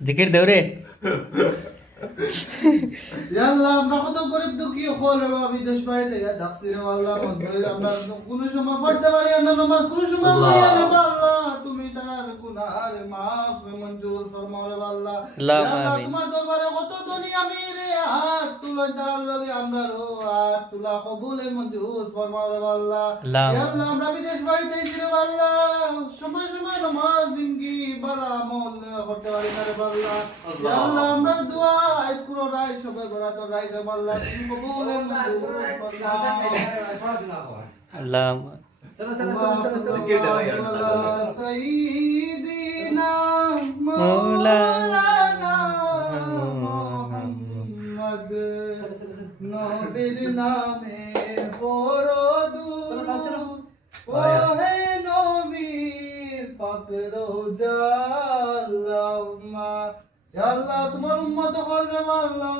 জিকির দেও রে। আল্লাহ আমরা কত গরিব দুঃখী হল রে বাবা বিদেশ বাড়ি থেকে ডাকছি রে আল্লাহ মজবুর আমরা কোনো সময় পড়তে পারি না নামাজ কোনো সময় পড়ি না আল্লাহ তুমি তার গুনাহ মাফ মঞ্জুর ফরমাও রে আল্লাহ আল্লাহুম্মা আল্লাহ আমিন। তোমার দরবারে কত ধনী আমি রে হাত তুলাই তার লগে আমরা রো হাত তুলা কবুলে মঞ্জুর ফরমাও রে আল্লাহ আল্লাহুম্মা আল্লাহ আমরা বিদেশ বাড়িতে আইছি রে আল্লাহ সময় সময় নামাজ দিন কি বালা আমল করতে পারি না রে আল্লাহ আল্লাহ আমরা দোয়া স্কুল রাই সবে বড় তো রাই রে আল্লাহ তুমি কবুলে মঞ্জুর ফরমাও আল্লাহুম্মা سيدنا مولانا محمد নবীর নামে পরদুরুদ ওহে নবীর পাক রোজা আল্লাহুম্মা ইয়া আল্লাহ তোমার উম্মত হল রে আল্লাহ